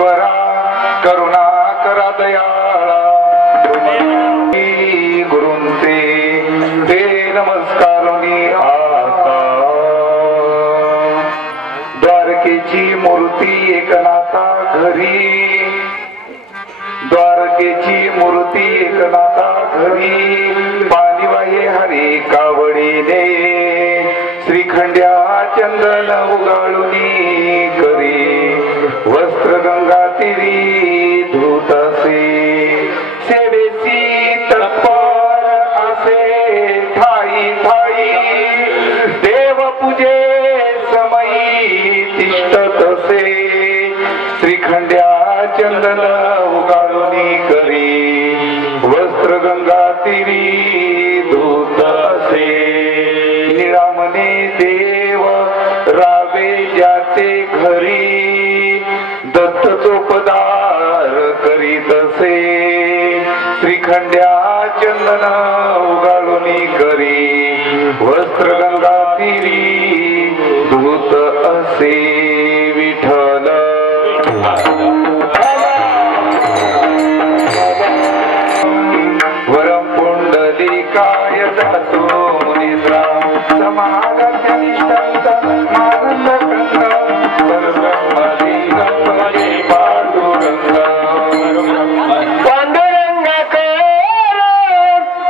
ईश्वरा करुणा करा दयाळा गुरूंचे ते नमस्कारोनी आता द्वारकेची मूर्ती एकनाथा घरी द्वारकेची मूर्ती एकनाथा घरी पानिवाये हरी कावडीने श्रीखंड्या चंदन उगाळुनी करी वस्त्र गंगा तिरी धुतसे सेवेसी तत्पर असे ठाई ठाई देव पूजे समयी तिष्ठतसे श्रीखंड्या चंदन उगाळुनी करी वस्त्र गंगा तिरी धुतसे निरामने देव रावे ज्याचे घरी दत्त चोपदार करीतसे श्रीखंड्या चंदन उगाळुनी करी वस्त्र गंगा तिरी धुत असे विठ्ठल वरम पुंडलिकाय जातो मुनिद्रा समागत्य निष्ठांत आनंद कंद परब्रह्मदी गणपती पांडुरंग पांडुरंग कर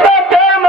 प्रथम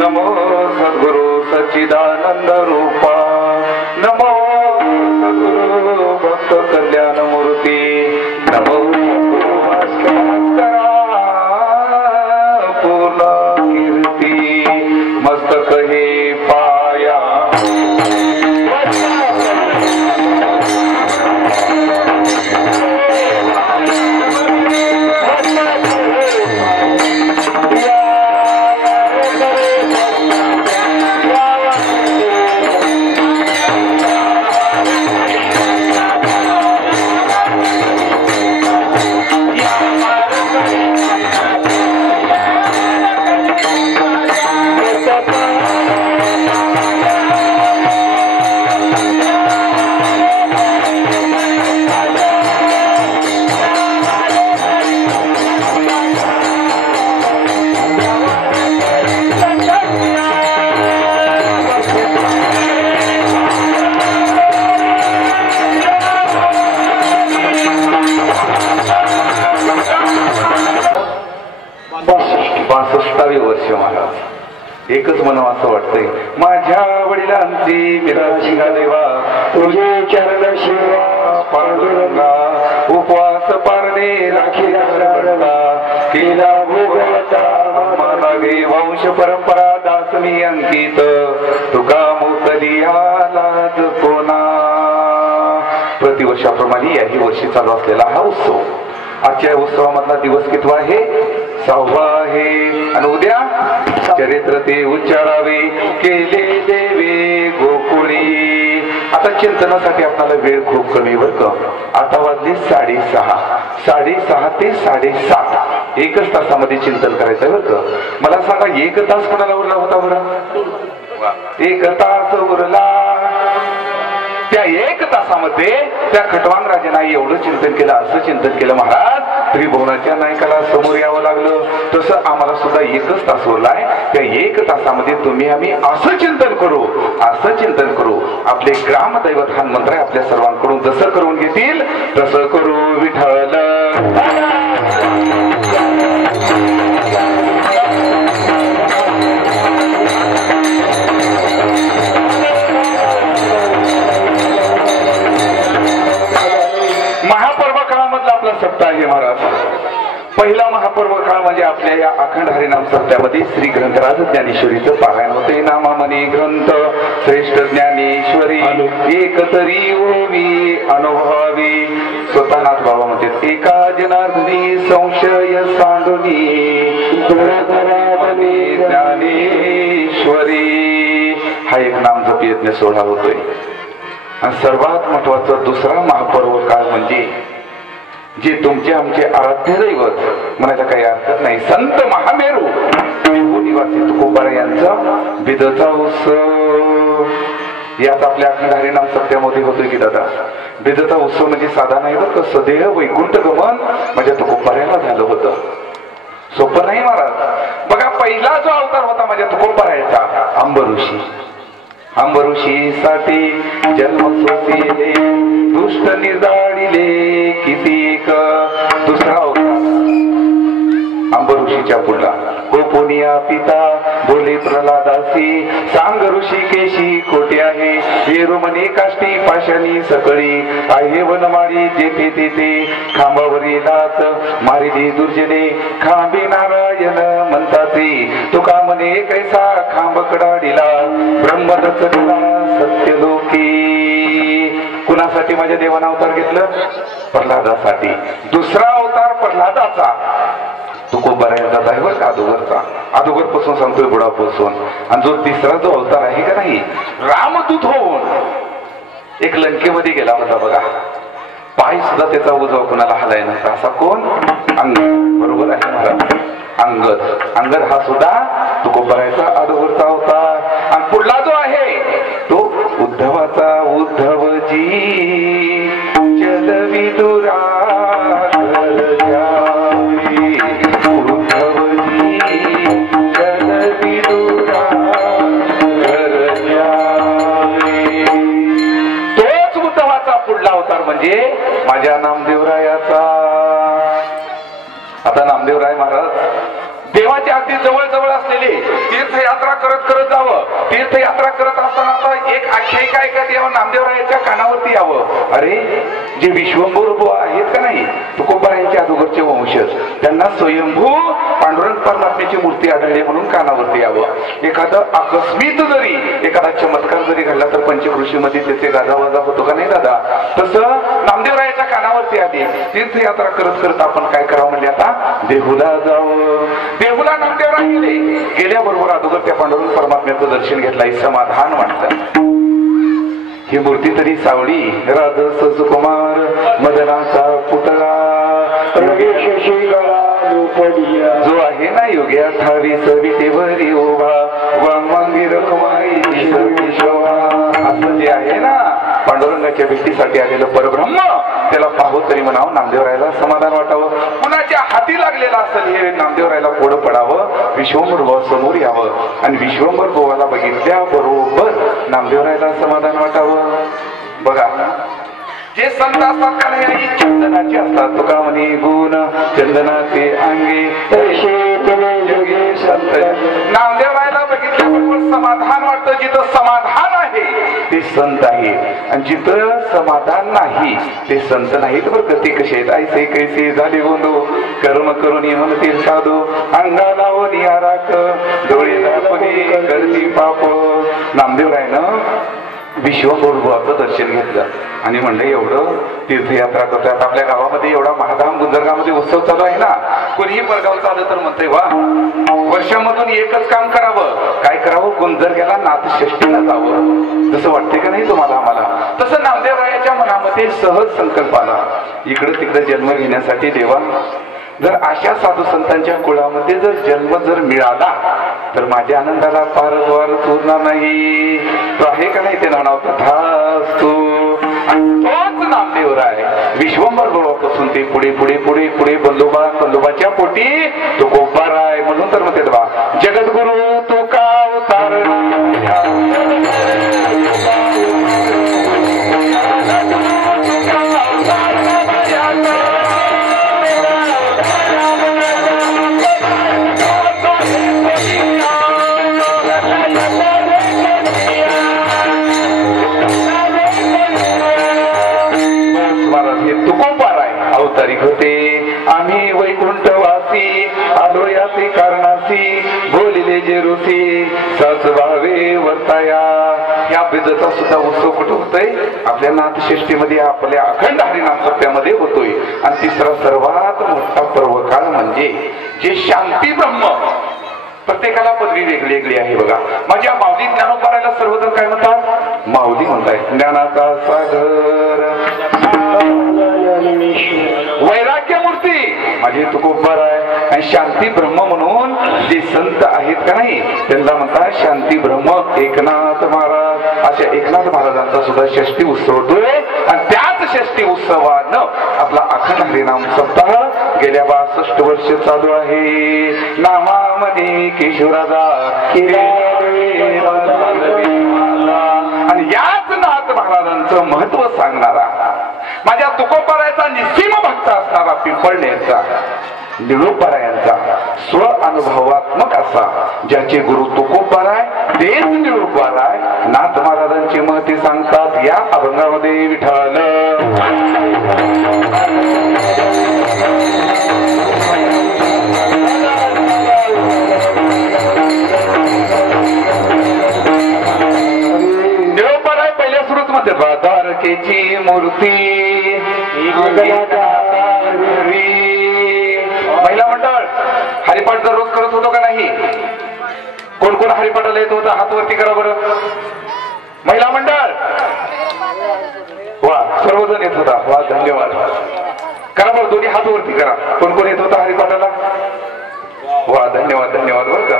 नमो सद्गुरु सच्चिदानंद रूपा नमो सद्गुरु भक्त कल्याण मूर्ती नमो भास्करा पूर्ण कीर्ती मस्तक हे पाया वर्ष महाराज एकच म्हणावं असं वाटतंय माझ्या वडिलांची विराची देवा तुझे चरण शिवा पांडुरंगा उपवास पारणे राखी केला भोगवता मानवी वंश परंपरा दासनी अंकित तुका मोकली आलाज कोणा प्रतिवर्षाप्रमाणे याही वर्षी चालू असलेला हा उत्सव आजच्या उत्सवामधला दिवस कितवा आहे 6वा आहे आणि उद्या चरित्र ते उच्चारावे केले देवे गोकुळी आता चिंतनासाठी आपल्याला वेळ खूप कमी बरं का. आता वाजले 6:30 ते 7:30 एकच तासामध्ये चिंतन करायचं बरं का. मला सांगा 1 तास कोणाला उरला होता बरं? 1 तास उरला. त्या 1 तासामध्ये त्या खटवांग राजाने एवढं चिंतन केलं, असं चिंतन केलं महाराज, त्रिभुवनाच्या नायकाला समोर यावं लागलं. तसं आम्हाला सुद्धा 1च तास उरलाय. त्या 1 तासामध्ये तुम्ही आम्ही असं चिंतन करू, असं चिंतन करू. आपले ग्रामदैवत हा मंत्र आहे, आपल्या सर्वांकडून जसं करून घेतील तसं करू. विठ्ठल सप्ताह आहे महाराज. पहिला महापर्व काळ म्हणजे आपल्या या अखंड हरिनाम सप्त्यामध्ये श्री ग्रंथराज ज्ञानेश्वरीचं पारायण होते. नामामणी ग्रंथ श्रेष्ठ ज्ञानेश्वरी एकतरी ओवी अनुभवावी. स्वतःनाथ बाबा म्हणतात एका जनार्दनी संशय सांडुनी ज्ञानेश्वरी. हा एक नाम जप यज्ञ सोहळा होतोय. आणि सर्वात महत्वाचा दुसरा महापर्व काळ म्हणजे जे तुमचे आमचे आराध्य दैवत म्हणायला काही हरकत नाही, संत महामेरू निवासी तुकोबारा यांचा बिदचा उत्सव. यात आपल्या अखंड हरिनाम सत्यामध्ये होतोय की दादा. बिदचा उत्सव म्हणजे साधा नाही बरं का. सदेह वैकुंठ गमन माझ्या तुकोबाऱ्याला झालं होतं. सोपं नाही महाराज. बघा पहिला जो अवतार होता माझ्या तुकोबाऱ्याचा अंबऋषी. अंबऋषीसाठी जन्म सोसिले दुष्ट निर्दाळिले किती. दुसरा अवतार अंबऋषीच्या पुढला गोपोनिया पिता बोले प्रल्हादासी सांग ऋषिकेशी कोटे आहे. वेरुमणी काष्टी पाशानी सकळी आहे वनमाळी जेथे तेथे खांबावरी लात मारिली दुर्जने खांबे नारायण म्हणताचे. तुका म्हणे कैसा खांब कडाडीला ब्रह्मदत्तला सत्यलोकी. कुणासाठी माझ्या देवानं अवतार घेतलं? प्रल्हादासाठी. दुसरा अवतार प्रल्हादाचा तुकोबाऱ्याचा आहे बरं का. अदोगर पासून सांगतोय बुडापासून. आणि जो तिसरा जो अवतार आहे का नाही, रामदूत होऊन एक लंकेमध्ये गेला होता बघा. पाय सुद्धा त्याचा उजवा कुणाला हलाय नसता. असा कोण? अंगद. बरोबर आहे महाराज. अंगद हा सुद्धा तुकोबाऱ्याचा अदोगरचा अवतार. आणि पुढला जो आहे तो उद्धवाचा. उद्धवजी चलविदुरा म्हणजे माझ्या नामदेवरायाचा. आता नामदेवराय महाराज देवाच्या अगदी जवळ जवळ असलेले तीर्थयात्रा करत करत जावं. तीर्थयात्रा करत असताना आता एक आख्यायिका आहे का देवा नामदेवरायाच्या कानावरती यावं. अरे जे विश्वंभर आहेत का नाही तुकोबारायांचे अगोदरचे वंशज, त्यांना स्वयंभू पांडुरंग परमात्म्याची मूर्ती आढळली म्हणून कानावरती यावं. एखादं आकस्मित जरी एखादा चमत्कार जरी घडला तर पंचकृषीमध्ये त्याचे गाजावाजा होतो का नाही दादा. तसं नामदेवरायाच्या कानावरती आली. तीर्थयात्रा करत करत आपण काय करावं म्हणजे आता देहूला जावं. देहूला नामदेवराय गेल्याबरोबर अगोदर त्या पांडुरंग परमात्म्याचं दर्शन घेतलं, समाधान वाटलं. ही मूर्ती तरी सावळी राजस सुकुमार मदनाचा पुतळा जो आहे ना योग्या 28 विटेवरी उभा वांगी रखमाई असं जे आहे ना पांडुरंगाच्या भेटीसाठी आलेलं परब्रह्म, त्याला पाहू तरी म्हणावं नामदेवरायला समाधान वाटावं. कुणाच्या हाती लागलेला असेल हे नामदेवरायला पुढं पडावं. विश्वंभर भाव समोर यावं आणि विश्वंभर भावाला बघितल्या बरोबर नामदेवरायला समाधान वाटावं. बघा जे संत असतात का नाही चंदनाचे असतात. तुका म्हणे गुण चंदनाचे अंगे नामदेवरायला बघितल्याबरोबर समाधान वाटतं. जिथं समाधान आहे ते संत आहे आणि जिथं समाधान नाही ते संत नाहीत. बरं ते कसे आहेत? ऐसे कैसे झाले गोंदो कर्म करून म्हणतील साधू अंगाला निहाराक डोळे दाखवणे करती पाप. नामदेवरायनं विश्वगुरुचं दर्शन घेतलं आणि म्हणलं एवढं तीर्थयात्रा करतात आपल्या गावामध्ये, एवडा महाधाम गुंजरगावमध्ये उत्सव चालू आहे ना, कोणीही परगावचं आलं तर म्हणतंय वा वर्षामधून एकच काम करावं, काय करावं, गुंजरग्याला नाथषष्ठीला जावं. जसं वाटते का नाही तुम्हाला आम्हाला? तसं नामदेवरायाच्या मनामध्ये सहज संकल्प आला, इकडं तिकडे जन्म घेण्यासाठी देवा जर अशा साधू संतांच्या कुळामध्ये जर जन्म जर मिळाला तर माझ्या आनंदाला पारद्वार उरणार नाही. तो आहे का नाही ते नाव तथास्तु. तोच नामदेवराय विश्वंभर गुरुपासून ते पुढे पुढे पुढे पुढे बंदोबाच्या पोटी तो गोपाराय म्हणून तर म्हणते बा जगद्गुरु तो का अवतार अवतारी होते. आम्ही वैकुंठवासी आलो याचे कारणासी बोलिले जे ऋषी सच भावे वर्ताया. या बिजचा सुद्धा उत्सव कुठं होतोय? आपल्या नाथषष्ठीमध्ये, आपल्या अखंड हरिनाम सप्त्यामध्ये होतोय. आणि तिसरा सर्वात मोठा पर्वकाळ म्हणजे जे शांती ब्रह्म. प्रत्येकाला पदवी वेगळी वेगळी आहे बघा. माझ्या माऊली ज्ञानोबारायला सर्वजण काय म्हणतात? माऊली म्हणताय. ज्ञानाचा सागर वैराग्य मूर्ती माझी तुकोबाराय. आणि शांती ब्रह्म म्हणून जे संत आहेत का नाही त्यांना म्हणतात शांती ब्रह्म एकनाथ महाराज. अशा एकनाथ महाराजांचा सुद्धा षष्ठी उत्सव होतोय. आणि त्याच षष्ठी उत्सवानं आपला अखंड हरिनाम सप्ताह गेल्या 62 वर्ष चालू आहे. नामामध्ये केशवराजा आणि याच नाथ महाराजांचं महत्व सांगणारा माझ्या तुकोबारायचा निस्सीम भक्त असणारा पिंपळनेरचा निळोबारायांचा स्व अनुभवात्मक असा ज्याचे गुरु तुकोबाराय तेच निळोबाराय नाथ महाराजांची महती सांगतात या अभंगामध्ये. विठ्ठल निळोबाराय पहिल्या सुरूच म्हणते द्वारकेची मूर्ती. महिला मंडळ हरिपाठ दररोज करत होतो का नाही? कोण कोण हरिपाठाला येत होता? हात वरती करा बरं. महिला मंडळ वा सर्वजण येत होता. वा धन्यवाद. करा बरं दोन्ही हात वरती करा. कोण कोण येत होता हरिपाठाला? वा धन्यवाद धन्यवाद बरं का.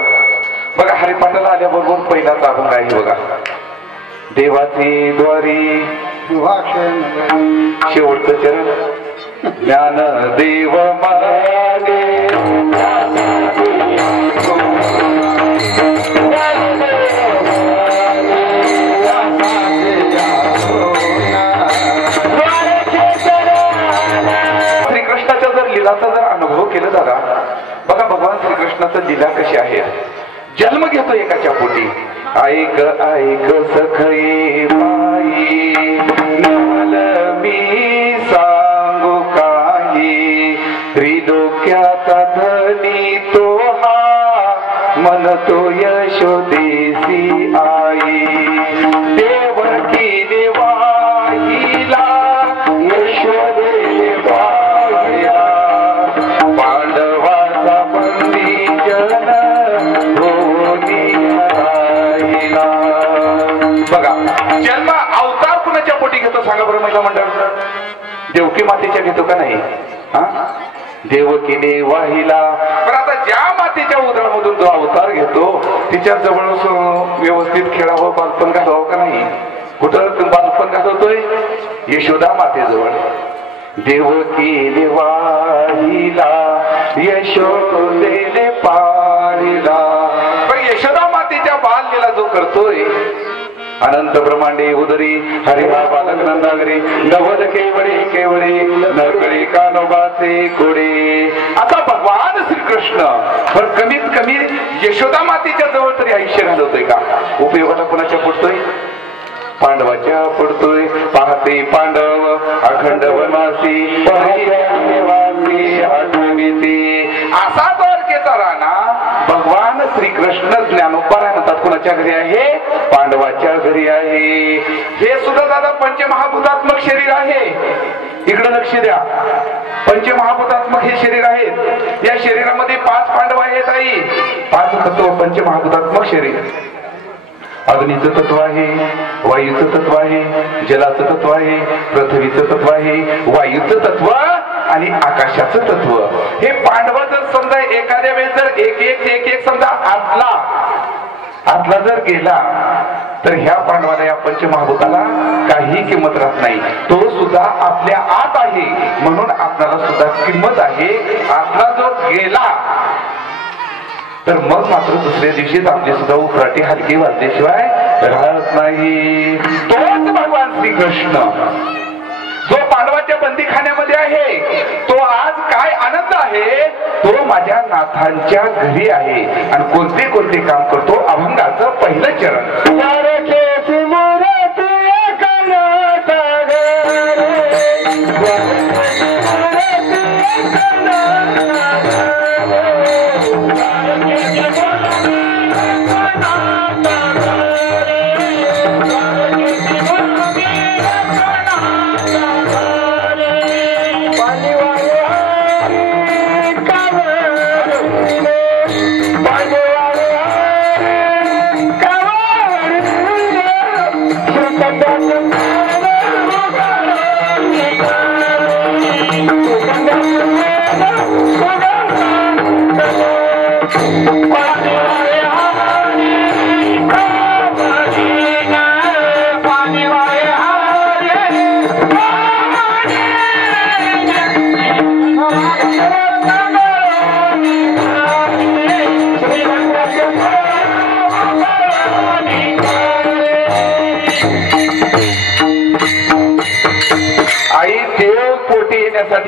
बघा हरिपाठाला आल्याबरोबर पहिलाच अभंग आहे बघा. देवाची द्वारी शेवटचं चरण ज्ञान देव मागे श्रीकृष्णाच्या जर लीलाचा जर अनुभव केला दादा बघा भगवान श्रीकृष्णाचा लीला कशी आहे. जन्म घेतो एकाच्या पोटी. ऐक ऐक सखई बाई नवल मी सांगू काही त्रिलोक्याचा धनी तो हा म्हणतो यशोदेसी आई. देवकी देवाईला यशोदे बाईला पांडवाचा बंदी जन बघा. जन्म अवतार कुणाच्या पोटी घेतो सांगा बरं महिला मंडळ? देवकी मातेच्या घेतो का नाही? देवकीने वाहिला. पण आता ज्या मातेच्या उदरामधून जो अवतार घेतो तिच्या जवळ व्यवस्थित खेळावं बालपण घालवावं का नाही? कुठं बालपण घालवतोय? यशोदा मातेजवळ. देवकीने वाहिला यशोदेने पाहिला. पण यशोदा मातेच्या बाललीला जो करतोय अनंत ब्रह्मांडे उदरी हरिहा बालक नंदागरी नवद केवळे केवळे नकळी कानोबाचे कोडे. आता भगवान श्रीकृष्ण पण कमीत कमी यशोदा मातेच्या जवळ तरी आयुष्य घालवतोय का? उपयोगाला कोणाच्या पडतोय? पांडवाच्या पडतोय. पाहते पांडव अखंड वनासी आठवीचे असा द्वारकेचा राणा भगवान श्रीकृष्ण ज्ञानोबाराय म्हणतात महाभूतात कोणाच्या घरी आहे? पांडवाच्या घरी आहे. हे सुद्धा दादा पंचमहाभूतात्मक शरीर आहे. इकडे लक्ष द्या. पंचमहाभूतात्मक हे शरीर आहेत. या शरीरामध्ये 5 पांडव आहेत आई. 5 तत्व पंचमहाभूतात्मक शरीर. अग्नीचं तत्व आहे, वायूचं तत्व आहे, जलाचं तत्व आहे, पृथ्वीचं तत्व आहे, वायूचं तत्व आणि आकाशाचं तत्व. हे पांडव जर समजा एखाद्या वेळेस जर एक समजा आतला जर गेला तर ह्या पांडवाला या पंचमहाभूताला काही किंमत राहत नाही. तो सुद्धा आपल्या आत आहे म्हणून आपल्याला सुद्धा किंमत आहे. आतला जो गेला तर मग मात्र दुसऱ्या दिवशीच आपली सुद्धा उफराटी हलकी वाजल्याशिवाय राहत नाही. तोच भगवान श्रीकृष्ण जो पांडवाच्या बंदीखान्यामध्ये आहे तो आज काय आनंद आहे? तो माझ्या नाथांच्या घरी आहे. आणि कोणते कोणते काम करतो? अभंगाचं पहिलं चरण.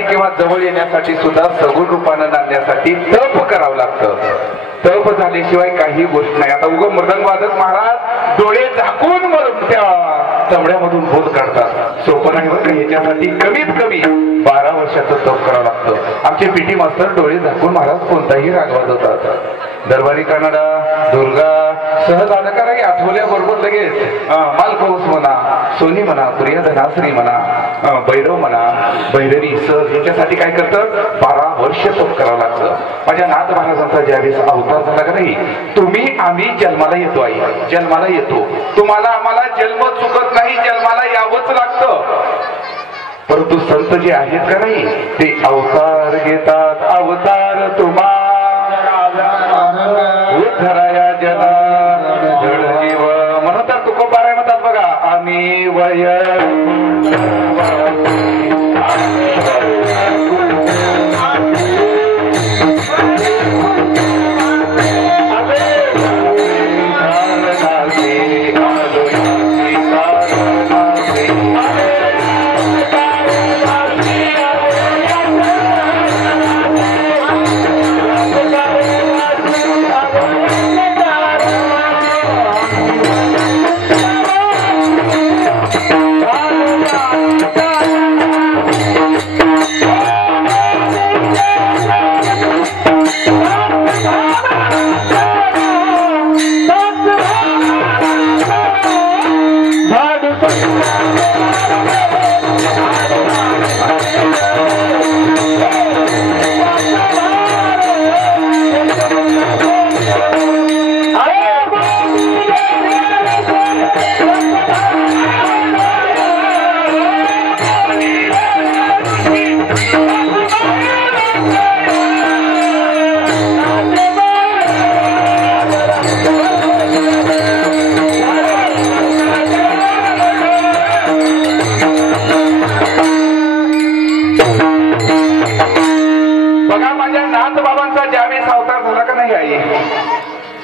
किंवा जवळ येण्यासाठी सुद्धा सगुण रूपानं नांदण्यासाठी तप करावं लागतं. तप झाल्याशिवाय काही गोष्ट नाही. आता उग मृदंगवादक महाराज डोळे झाकून त्या तबड्यामधून बोध काढतात. सोपं नाही बरं. ह्याच्यासाठी कमीत कमी 12 वर्षाचं तप करावं लागतं. आमचे पीटी मास्तर डोळे झाकून महाराज कोणताही राग वाजवतात. दरबारी कानडा, दुर्गा सहज अलंकाराही आठवल्याबरोबर लगेच मालकौस म्हणा, सोनी म्हणा, प्रियधनाश्री म्हणा, भैरव म्हणा, भैरवी सहज ह्याच्यासाठी काय करतं? 12 वर्ष तप करावं लागतं. माझ्या नाथ महाराजांचा ज्यावेळेस अवतार झाला का नाही, तुम्ही आम्ही जन्माला येतो आई, जन्माला येतो. तुम्हाला आम्हाला जन्म चुकत नाही, जन्माला यावंच लागतं. परंतु संत जे आहेत का नाही ते अवतार घेतात. अवतार तुम्हा उद्धराया जना जडजीव म्हणून तर तुकोबाराय म्हणतात बघा. आम्ही वय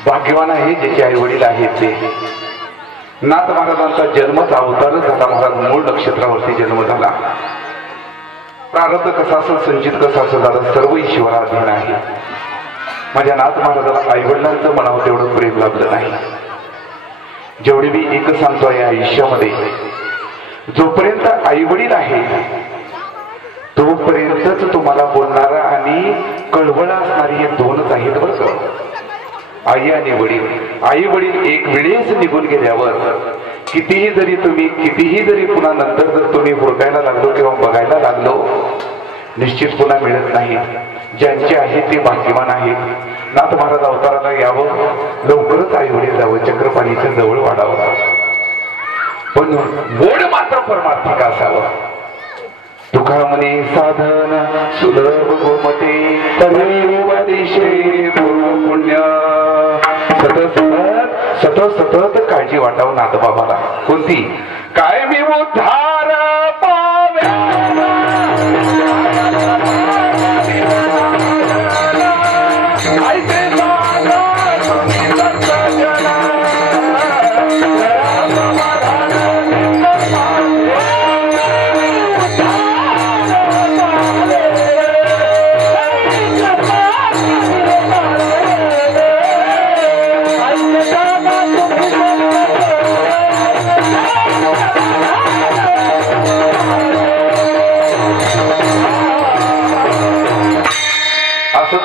भाग्यवान आहे ज्याचे आई वडील आहेत ते. नाथ महाराजांचा जन्मच अवतारच झाला. महाराज मूळ नक्षत्रावरती जन्म झाला. प्रारब्ध कसा असेल, संचित कसं असेल दादा, सर्व ईश्वराधीन आहे. माझ्या नाथ महाराजाला आई वडिलांचं म्हणावं तेवढं प्रेम लाभलं नाही. जेवढे मी एक सांगतो या आयुष्यामध्ये, जोपर्यंत आई वडील आहे तोपर्यंतच तुम्हाला बोलणारा आणि कळवळ असणारी हे दोनच आहेत बरं. आई आणि वडील, आई वडील एक वेळेस निघून गेल्यावर कितीही जरी पुन्हा नंतर जर तुम्ही हुडकायला लागलो किंवा बघायला लागलो, निश्चित पुन्हा मिळत नाही. ज्यांचे आहे ते भाग्यवान आहेत. नाथ महाराज अवताराला यावं, लवकरच आई वडील जावं, चक्रपाणीच्या जवळ वाढावं, पण गोड मात्र परमार्थिक असावं. तुका म्हणे साधन सुलभ गोमते अतिशय पूर्व पुण्य. सतत काळजी वाटावं नाथबाबाला. कोणती? काय मी उद्धार पाव्या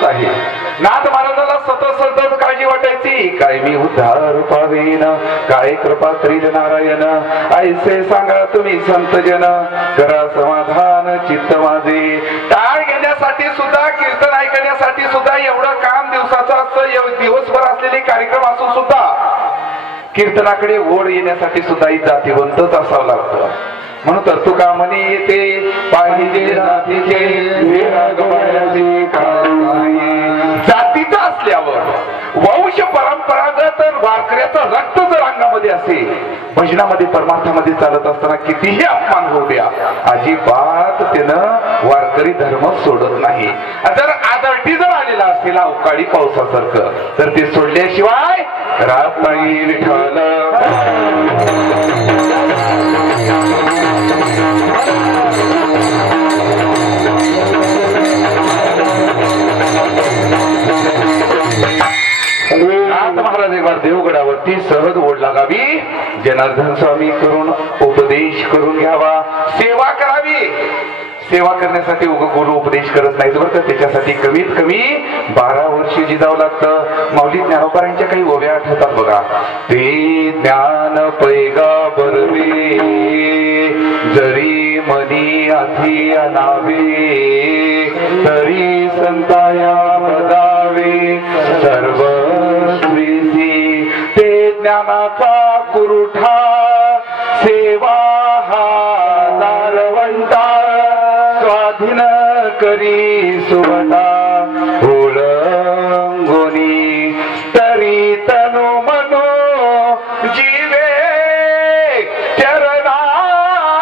आहे. नाथ महाराजाला सतत काळजी वाटायची. काय मी उद्धार पावेन, काय कृपा करील नारायण. ऐसे सांगा तुम्ही संत जन, करा समाधान चित्त माझे. टाळ घेण्यासाठी सुद्धा, कीर्तन ऐकण्यासाठी सुद्धा एवढं काम दिवसाचं असतं. दिवसभर असलेले कार्यक्रम असून सुद्धा कीर्तनाकडे ओढ येण्यासाठी सुद्धा जातीवंतच असावं लागतं. म्हणून तर तुका म्हणे येते पाहिजे जातीचे जातीचं असल्यावर वंश परंपरागत वारकऱ्याचं रक्त जर अंगामध्ये असेल, भजनामध्ये परमार्थामध्ये चालत असताना कितीही अपमान होऊ द्या, अजिबात त्यानं वारकरी धर्म सोडत नाही. जर आदरटी जर आलेला असेल अवकाळी पावसासारखं, तर ते सोडल्याशिवाय राहत नाही. विठ्ठल नाथ महाराज एक बार देवगडावरती सहज ओढ लागावी, जनार्दन स्वामी करून उपदेश करून घ्यावा, सेवा करावी. सेवा करण्यासाठी गुरु उपदेश करत नाही बरं का. त्याच्यासाठी कमीत कमी 12 वर्ष जिजावं लागतं. माऊली ज्ञानोबारांच्या काही ओव्या आठवतात बघा. ते ज्ञान पैगाबर वे, जरी मनी आधी अनावे, तरी संताया पदावे सर्व स्वीसी. ते ज्ञानाचा कुरुठा, सेवा हा दारवंता, स्वाधीन करी सुवटा ओळंगोनी. तरी तनु मनो जीवे चरणासी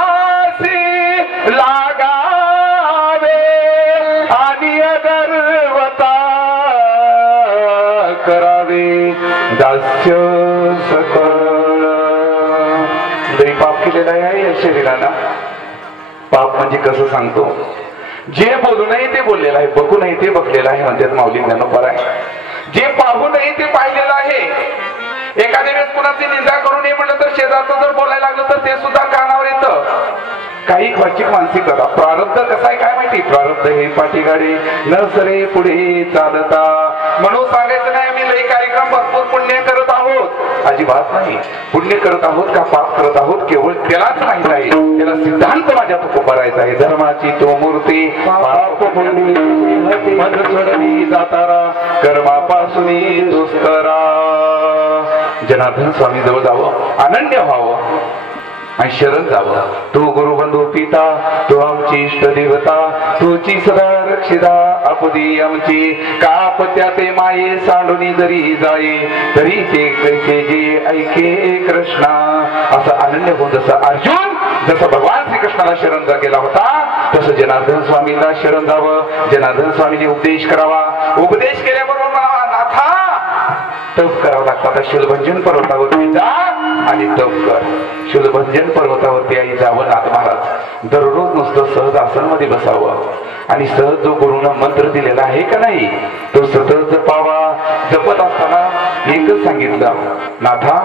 लागावे, आणि अगर्वता करावे दास्य सकळ. जरी पाप केलेला आहे या शरीराला, पाप म्हणजे कसं सांगतो, जे बोलू नये ते बोललेलं आहे, बघू नये ते बघलेलं आहे म्हणतात माऊली ज्ञानोबा. जे पाहू नये ते पाहिलेलं आहे. एखाद्या वेळेस कुणाची निंदा करू नये म्हटलं तर शेजारचं जर बोलायला लागलं तर ते सुद्धा कानावर येतं. काही वाचिक मानसिकता. प्रारब्ध कसा आहे काय माहिती. प्रारब्ध हे पाठीगाडी न सरे पुढे चालता. म्हणून सांगायचं नाही आम्ही लई कार्यक्रम भरपूर पुण्य करत आहोत, अजिबात नाही. पुण्य करत आहोत का पाप करत आहोत केवळ त्यालाच माहित आहे. त्याला सिद्धांत माझ्यात उभारायचा आहे. धर्माची तो मूर्ती पाप मध सोडली जातारा, कर्मापासून दुस्तरा. जनार्दन स्वामी जवळ जावं, अनन्य व्हावं आणि शरण जावं. तो गुरुबंधू पिता, तो आमची इष्ट देवता, तुची सदा रक्षिता आपदी आमची. कापत्या ते माये सांडून जरी जाई, तरी ते कैसे जे ऐके कृष्णा. असं अनन्य होऊन जसं अर्जुन जसं भगवान श्रीकृष्णाला शरण गेला होता, तसं जनार्दन स्वामीला शरण जावं. जनार्दन स्वामीने उपदेश करावा. उपदेश केल्याबरोबर नाथा तप करावं लागतं. आता शिलभंजन पर्वतावरती जा आणि तप कर. शिलभंजन पर्वतावरती आई जावं नाथ महाराज. दररोज नुसतं सहज आसन मध्ये बसावं आणि सहज जो गुरुनं मंत्र दिलेला आहे का नाही तो सतत जपावा. जपत असताना एकच सांगितलं, नाथा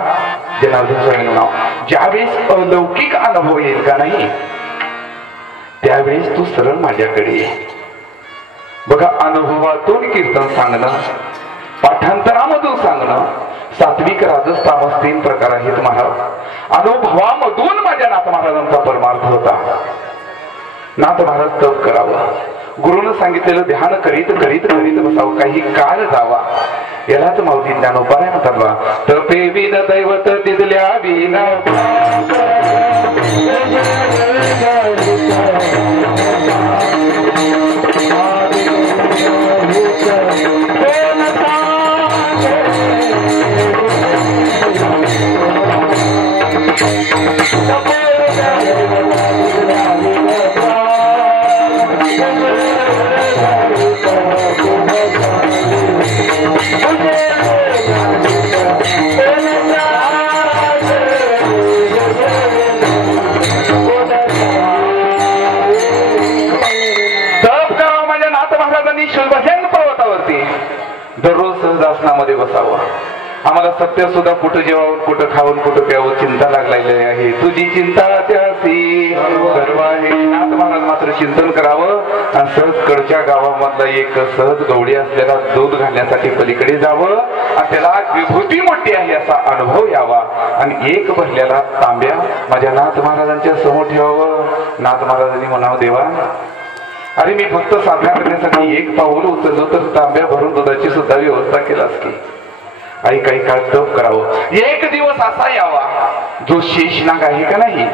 जनार्दन स्वामी नाव, ज्यावेळेस अलौकिक अनुभव येईल का नाही त्यावेळेस तू सरळ माझ्याकडे ये. बघा, अनुभवातून कीर्तन सांगणं, पाठांतरामधून सांगणं सात्विक राजस तामस 3 प्रकार आहेत महाराज। अनुभवामधून माझ्या नाथ महाराजांचा परमार्थ होता। नाथ महाराज तप करावं, गुरुनं सांगितलेलं ध्यान करीत करीत करीत बसावं, काही काळ जावा। यालाच माऊली ज्ञानोबा नाही म्हणतात बा, तपे विन दैवत दिदल्या विना दररोज सहजासनामध्ये बसावं। आम्हाला सत्य सुद्धा कुठं जेवावं, कुठं खावं, कुठं प्यावं चिंता लागलेली आहे। तुझी चिंता त्यासी सर्व आहे। नाथ महाराज मात्र चिंतन करावं आणि सहज कडच्या गावामधला एक सहज गवडी असलेला दूध घालण्यासाठी पलीकडे जावं आणि त्याला विभूती मोठी आहे असा अनुभव यावा आणि एक भरलेला तांब्या माझ्या नाथ महाराजांच्या समोर ठेवावं। नाथ महाराजांनी म्हणावं, देवा अरे मी फक्त साधना करण्यासाठी एक पाऊल उचललो तर तांब्या भरून दुधाची सुद्धा व्यवस्था केलास की। आई काही काळ तप करावं। एक दिवस असा यावा जो शेषनाग आहे का नाही,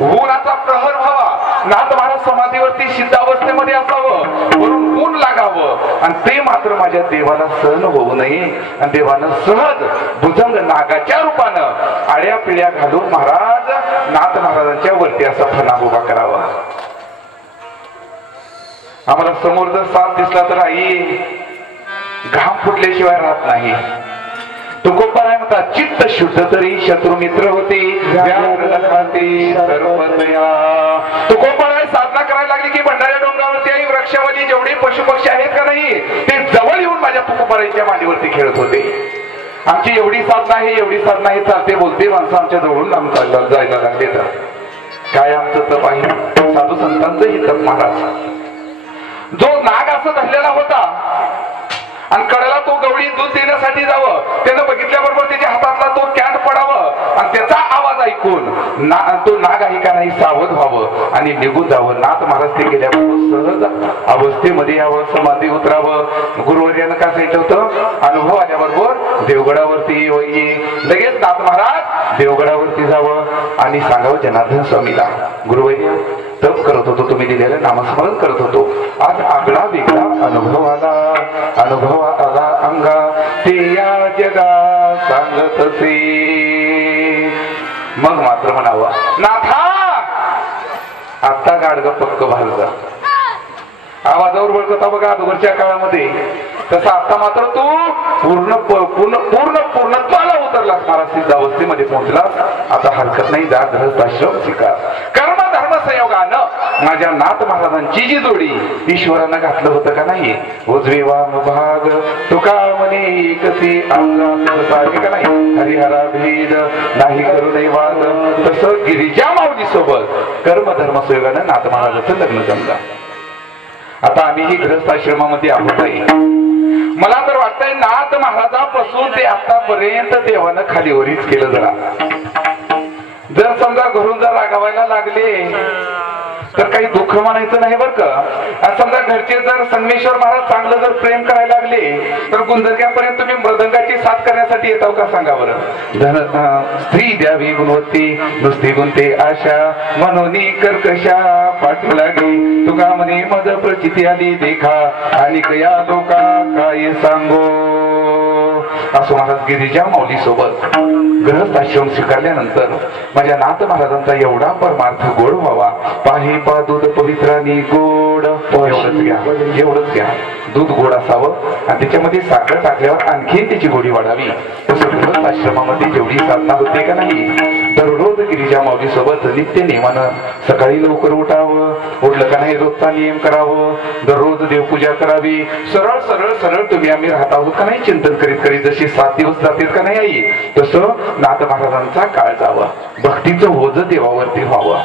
ऊनाचा प्रहर व्हावा, नाथ महाराज समाधीवरती सिद्धावस्थेमध्ये असावं, वरून ऊन लागावं आणि ते मात्र माझ्या देवाला सहन होऊ नये आणि देवानं सहज भुजंग नागाच्या रूपानं आड्या पिळ्या घालून महाराज नाथ महाराजांच्या वरती असा फणा उभा करावा। आम्हाला समोर जर साप दिसला तर आई घाम फुटल्याशिवाय राहत नाही। तुकोबा काय म्हणतात, चित्त शुद्ध तरी शत्रू मित्र होते तुकोबा साधना करायला लागली की भंडाऱ्या डोंगरावरती आई वृक्षावली जेवढे पशु पक्षी आहेत का नाही ते जवळ येऊन माझ्या तुकोबाराच्या मांडीवरती खेळत होते। आमची एवढी साधना आहे, एवढी साधना आहे चालते बोलते माणसं आमच्या जवळून लांब जायला लागले तर काय आमचं तप आहे। साधू संतांचं ही तप महाराज। जो नाग असं धरलेला होता आणि कडेला तो गवळी दूध देण्यासाठी जावं, त्यानं बघितल्याबरोबर त्याच्या हातातला तो कॅन पडावं आणि त्याचा आवाज ऐकून तो नाग आहे का नाही सावध व्हावं आणि निघून जावं। नाथ महाराज ते गेल्याबरोबर सहज अवस्थेमध्ये यावं, समाधी उतरावं। गुरुवर्यानं काय सांगितलं होतं, अनुभव आल्याबरोबर देवगडावरती ये। लगेच नाथ महाराज देवगडावरती जावं आणि सांगावं जनार्दन स्वामीला, गुरुवर्य तप करत होतो, तुम्ही दिलेलं नामस्मरण करत होतो, आज आगळा वेगळा अनुभव आला अंगा ते या जगा सांगत असे। मग मात्र म्हणावा, नाथा आता गाडग पक्क भालगा। आवाजावर बळकता बघा अगोदरच्या काळामध्ये, तसं आता मात्र तू पूर्णत्वाला उतरलास, महाराज सिद्धावस्थेमध्ये पोहोचलास। आता हरकत नाही, जा गृहस्थाश्रम स्वीकार। कर्म धर्म संयोगानं माझ्या नाथ महाराजांची जी जोडी ईश्वरानं घातलं होतं का नाही, उजवे वाम भाग तुका म्हणे एकसी अंगा का नाही, हरिहरा भेद नाही करू नये वाद, तसं गिरिजा माऊली सोबत कर्म धर्म संयोगानं नाथ महाराजाचं लग्न जमलं। आता आम्ही ही गृहस्थाश्रमामध्ये आहोत आहे। मला तर वाटतंय नाथ महाराजापासून ते आतापर्यंत देवानं खालीवरीच केलं। जर समजा घरून जर रागावायला लागले तर काही दुःख म्हणायचं नाही बरं का। समजा घरचे जर संगमेश्वर महाराज चांगलं जर प्रेम करायला लागले तर गुंजरग्यापर्यंत तुम्ही मृदंगाची साथ करण्यासाठी येताव का सांगा बरं। स्त्री द्यावी गुणवत्ती नुसती गुंते आशा म्हणून कर्कशा पाठू लागली, तुका म्हणे मज प्रचिती आली देखा आणि कया लोका काय सांगो। असं महाराज गिरिजा माऊली सोबत गृहस्थाश्रम स्वीकारल्यानंतर माझ्या नाथ महाराजांचा एवढा परमार्थ गोड व्हावा। पाही पा दूध पवित्रानी गोड, एवढंच घ्या, दूध गोड असावं आणि त्याच्यामध्ये साखर टाकल्यावर आणखी त्याची गोडी वाढावी। तसं गृहस्थाश्रमामध्ये जेवढी साधना होते का नाही, दररोज गिरिजा माऊली सोबत नित्य नियमानं सकाळी लवकर उठावं, उठलं का नाही रोजचा नियम करावं, दररोज देवपूजा करावी। सरळ सरळ सरळ तुम्ही आम्ही राहत आहोत का नाही, चिंतन करीत करीत जशी 7 दिवस जातील का नाही आई, तसं नाथ महाराजांचा काळ जावा, भक्तीचं ओझ देवावरती व्हावं।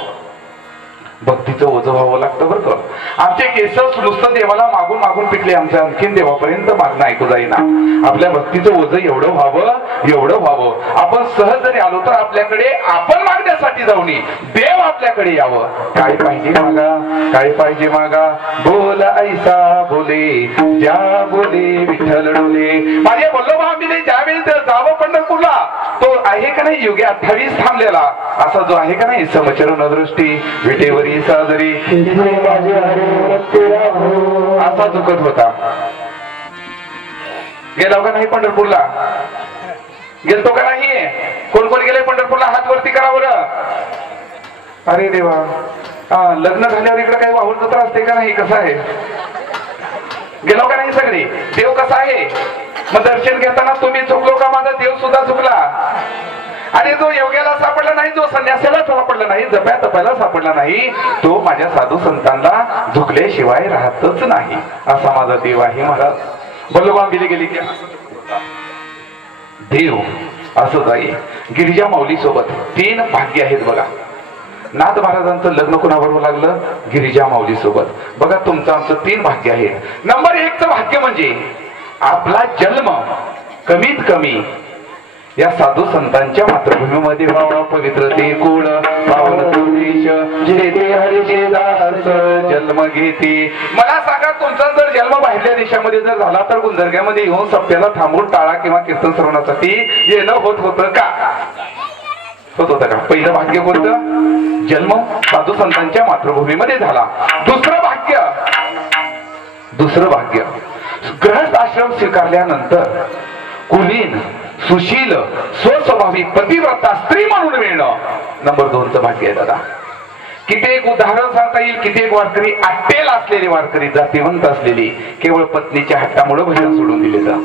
भक्तीचं ओझं व्हावं लागतं बरं का. आमचे केस नुसतं देवाला मागून मागून पिकले, आमच्या आणखीन देवापर्यंत मागणं ऐकू जाईना. आपल्या भक्तीचं ओझं एवढं व्हावं. आपण सहज जरी आलो तर आपल्याकडे आपण मागण्यासाठी जाऊ नये, देव आपल्याकडे यावं. काय पाहिजे मागा बोल ऐसा बोले ज्या बोले विठ्ठल डोले. माझे वल्लभा आंबिले ज्यावेळी जावं पंढरपूरला, तो आहे का नाही योगी 28 थांबलेला असा जो आहे का नाही समचरण दृष्टी विटेवरी सादरी असा चुकत होता. गेला का नाही पंढरपूरला? गेलतो का नाही? कोण कोण गेले पंढरपूरला? हात वरती करा बरं. अरे देवा, लग्न झाल्यावर इकडे काही वाहून जत्रा असते का नाही? कसं आहे? गेलो का नाही सगळे? देव कसा आहे? मग दर्शन घेताना तुम्ही चुकलो का? माझा देव सुद्धा चुकला. आणि जो योग्याला सापडला नाही, जो संन्यासाला सापडला नाही, जप्या तपायला सापडला नाही, तो माझ्या साधू संतांना झुकल्याशिवाय राहतच नाही असा माझा देव आहे महाराज. बल्लभा दिली गेली की देव असं जाई. गिरिजा माऊली सोबत 3 भाग्य आहेत बघा. नाथ महाराजांचं लग्न कोणाबरोबर लागलं? गिरिजा माऊली सोबत. बघा तुमचं आमचं 3 भाग्य आहे. नंबर 1चं भाग्य म्हणजे आपला जन्म कमीत कमी या साधू संतांच्या मातृभूमीमध्ये व्हावा. पवित्र ते कुळ पावन तो देश जेथे हरीचे दास जन्म घेते. मला सांगा, तुमचा जर जन्म बाहेरल्या देशामध्ये जर झाला तर गुंजरग्यामध्ये येऊन सप्त्याला थांबून टाळा किंवा कीर्तन श्रवणासाठी येणं होत होतं का? होत होतं का? पहिलं भाग्य कोणतं? जन्म साधू संतांच्या मातृभूमीमध्ये झाला. दुसरं भाग्य गृहस्थ आश्रम स्वीकारल्यानंतर कुलीन सुशील स्वस्वभावी पतिव्रता स्त्री म्हणून मिळणं नंबर 2चं भाग्य आहे दादा. कित्येक उदाहरण सांगता येईल. कित्येक वारकरी आट्टेल असलेले वारकरी, जातीवंत असलेली, केवळ पत्नीच्या हट्टामुळे भजन सोडून दिले जा.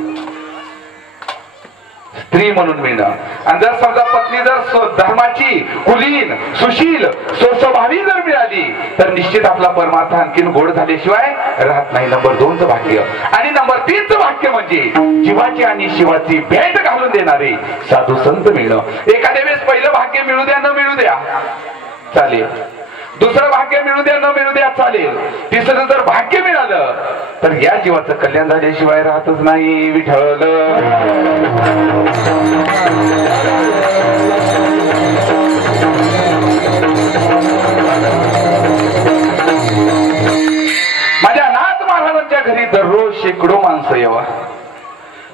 स्त्री म्हणून मिळणं. आणि जर समजा पत्नी जर धर्माची, कुलीन, सुशील, स्वस्वभावी जर मिळाली तर निश्चित आपला परमार्थ आणखीन गोड झाल्याशिवाय राहत नाही. नंबर 2चं भाग्य. आणि नंबर 3चं भाग्य म्हणजे जीवाची आणि शिवाची भेट घालून देणारे साधू संत मिळणं. एखाद्या वेळेस पहिलं भाग्य मिळू द्या न मिळू द्या चालेल, दुसरं भाग्य मिळू द्या न मिळू द्या चालेल, तिसरं जर भाग्य मिळालं तर या जीवाचं कल्याण झाल्याशिवाय राहतच नाही. विठ्ठल माझ्या नाथ महाराजांच्या घरी दररोज शेकडो माणसं येवा.